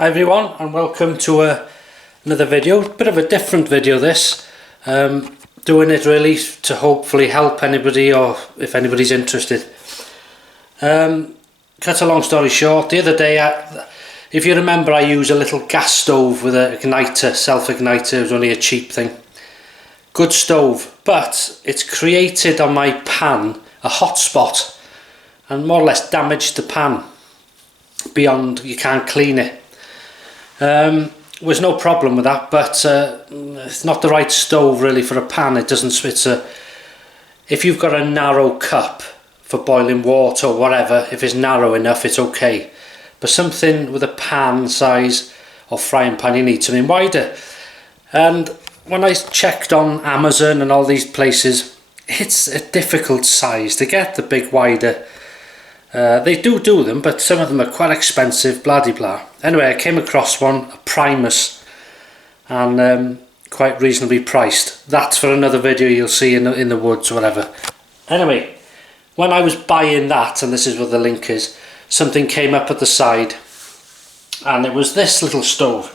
Hi everyone, and welcome to another video. Bit of a different video this. Doing it really to hopefully help anybody, or if anybody's interested. Cut a long story short, the other day, if you remember, I use a little gas stove with a igniter, self-igniter. It was only a cheap thing. Good stove, but it's created on my pan a hot spot and more or less damaged the pan beyond you can't clean it. There's no problem with that, but it's not the right stove really for a pan. It doesn't. If you've got a narrow cup for boiling water or whatever, if it's narrow enough, it's okay. But something with a pan size or frying pan, you need something wider. And when I checked on Amazon and all these places, it's a difficult size to get, the big wider. They do them, but some of them are quite expensive, blah de blah. Anyway, I came across one, a Primus, and quite reasonably priced. That's for another video you'll see in the woods or whatever. Anyway, when I was buying that, and this is where the link is, something came up at the side, and it was this little stove,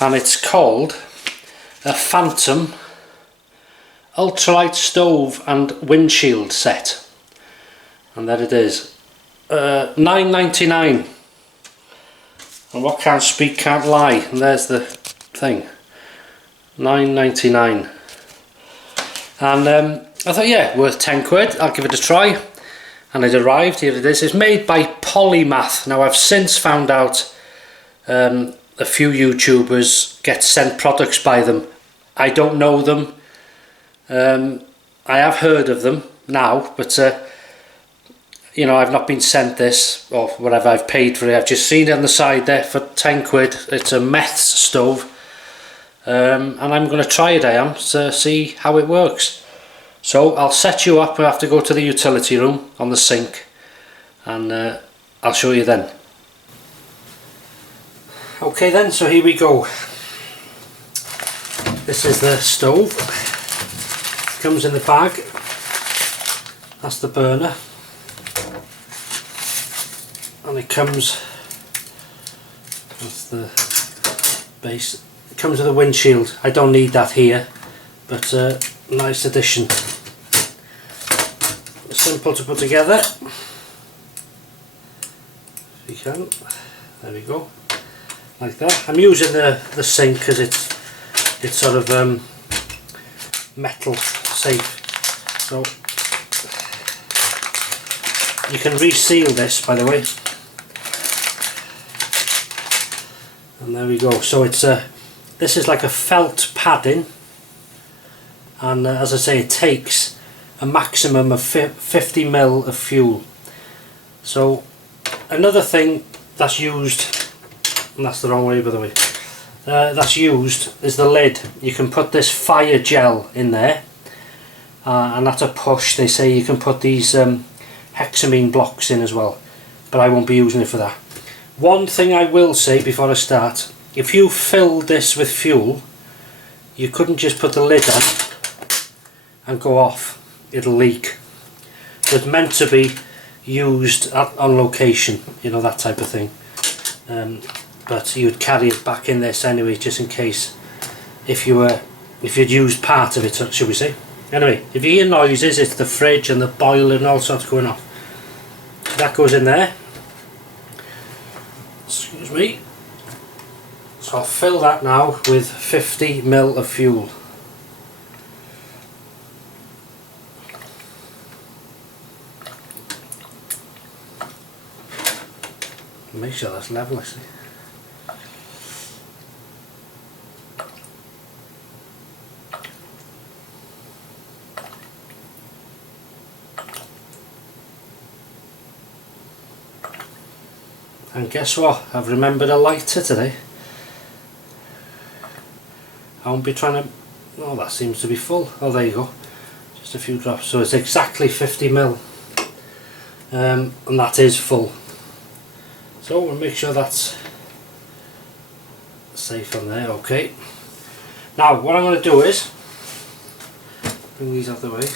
and it's called a Phantom Ultralight stove and windshield set, and there it is. $9.99, and what can't speak can't lie, and there's the thing, $9.99. And I thought, yeah, worth 10 quid, I'll give it a try. And it arrived. Here it is. It's made by Polymath. Now I've since found out a few YouTubers get sent products by them. I don't know them. I have heard of them now, but you know, I've not been sent this or whatever. I've paid for it. I've just seen it on the side there for 10 quid. It's a meth stove, and I'm going to try it. I am, to see how it works. So I'll set you up. I have to go to the utility room on the sink, and I'll show you then. Okay then, so here we go. This is the stove. It comes in the bag. That's the burner. And it comes, that's the base, it comes with a windshield. I don't need that here, but nice addition. Simple to put together. If you can, there we go, like that. I'm using the sink because it's sort of metal safe, so you can reseal this, by the way. And there we go. So it's this is like a felt padding, and as I say, it takes a maximum of 50 ml of fuel. So another thing that's used, and that's the wrong way by the way, that's used is the lid. You can put this fire gel in there, and that's a push. They say you can put these hexamine blocks in as well, but I won't be using it for that. One thing I will say before I start, if you fill this with fuel, you couldn't just put the lid on and go off. It'll leak. So it's meant to be used on location, you know, that type of thing. But you'd carry it back in this anyway, just in case, if you'd used part of it, should we say. Anyway, if you hear noises, it's the fridge and the boiler and all sorts going off. That goes in there. Excuse me. So I'll fill that now with 50 ml of fuel. Make sure that's level, actually. And guess what? I've remembered a lighter today. I won't be trying to... Oh, that seems to be full. Oh, there you go. Just a few drops. So it's exactly 50 ml. And that is full. So we'll make sure that's safe on there. Okay. Now what I'm going to do is bring these out of the way.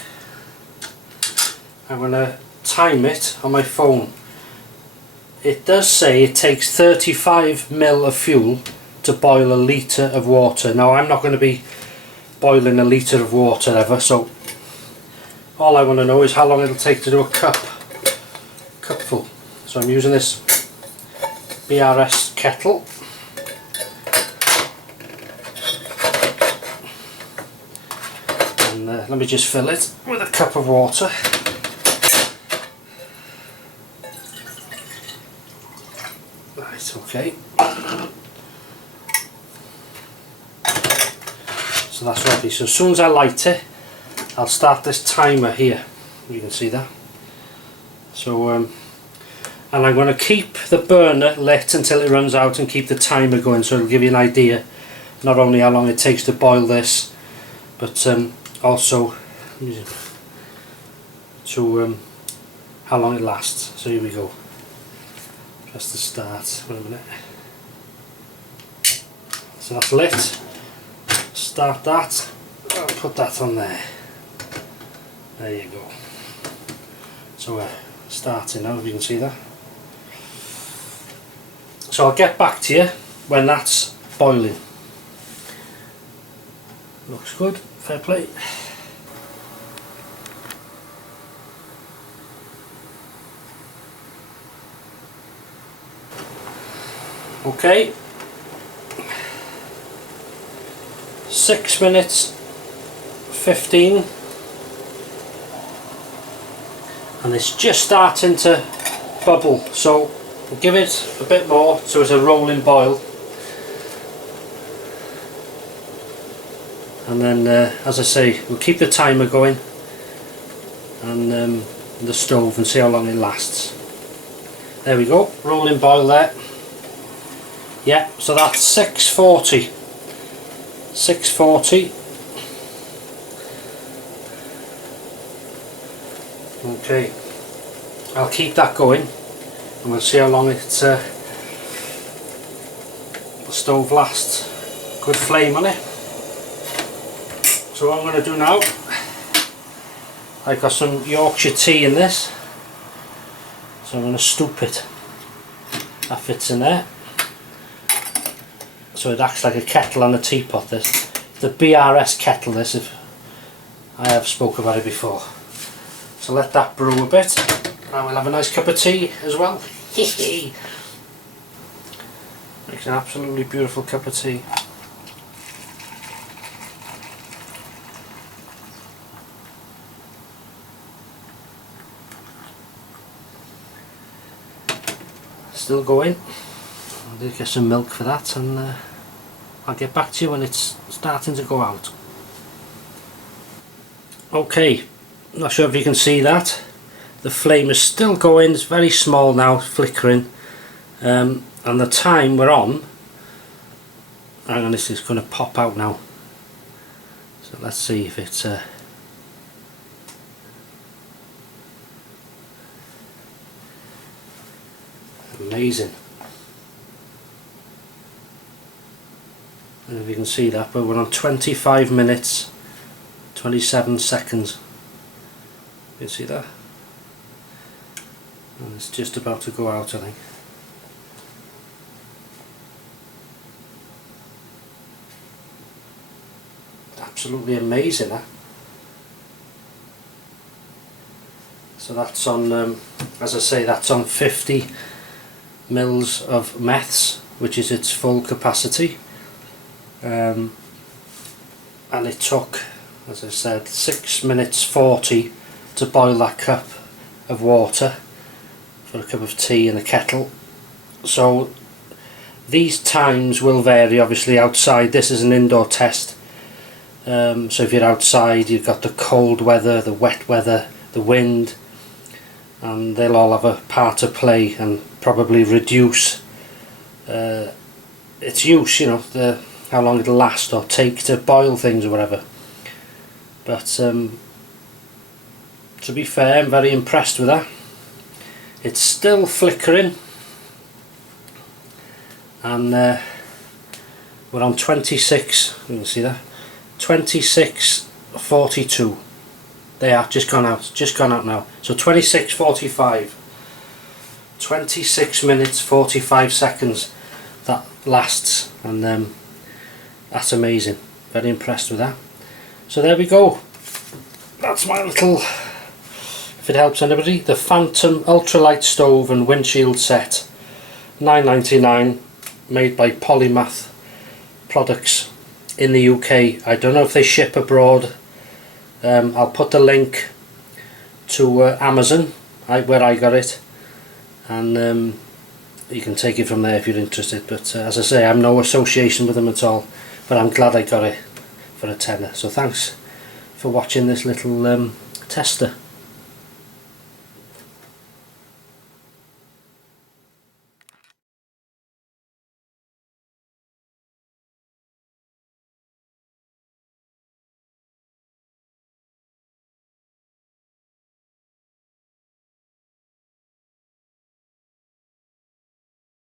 I'm going to time it on my phone it does say it takes 35 ml of fuel to boil a litre of water. Now I'm not going to be boiling a litre of water ever, so all I want to know is how long it'll take to do a cupful. So I'm using this BRS kettle. And let me just fill it with a cup of water. Right, okay. So that's ready. So as soon as I light it, I'll start this timer here. You can see that. So, and I'm going to keep the burner lit until it runs out and keep the timer going, so it'll give you an idea not only how long it takes to boil this, but also to how long it lasts. So here we go. Press the start. Wait a minute. So that's lit. Start that. I'll put that on there. There you go. So we're starting now, if you can see that. So I'll get back to you when that's boiling. Looks good, fair play. Okay. 6 minutes 15. And it's just starting to bubble, so we'll give it a bit more so it's a rolling boil, and then as I say, we'll keep the timer going and the stove and see how long it lasts. There we go, rolling boil there. Yeah, so that's 640. Okay, I'll keep that going and we'll see how long the stove lasts. Good flame on it. So what I'm going to do now, I've got some Yorkshire tea in this, so I'm going to stoop it. That fits in there. So it acts like a kettle and a teapot, this. The BRS kettle, this, if I have spoke about it before. So let that brew a bit and we'll have a nice cup of tea as well. Makes an absolutely beautiful cup of tea. Still going. I'll get some milk for that, and I'll get back to you when it's starting to go out. Okay. Not sure if you can see that. The flame is still going, it's very small now, flickering, and the time we're on, hang on, this is going to pop out now, so let's see if it's amazing. I don't know if you can see that, but we're on 25 minutes 27 seconds. You can see that? And it's just about to go out, I think. Absolutely amazing, that. So that's on, as I say, that's on 50 mils of meths, which is its full capacity. And it took, as I said, 6 minutes 40 to boil that cup of water for a cup of tea in a kettle. So these times will vary obviously outside. This is an indoor test, so if you're outside you've got the cold weather, the wet weather, the wind, and they'll all have a part to play and probably reduce its use, you know, how long it'll last or take to boil things or whatever. But to be fair, I'm very impressed with that. It's still flickering, and we're on 26, you can see that, 26:42. They are just gone out now, so 26:45. 26 minutes 45 seconds that lasts, and that's amazing. Very impressed with that. So there we go. That's my little, if it helps anybody, the Phantom Ultralight stove and windshield set, £9.99, made by Polymath Products in the UK. I don't know if they ship abroad. I'll put the link to Amazon, where I got it, and you can take it from there if you're interested. But as I say, I'm no association with them at all, but I'm glad I got it for a tenner. So thanks for watching this little tester.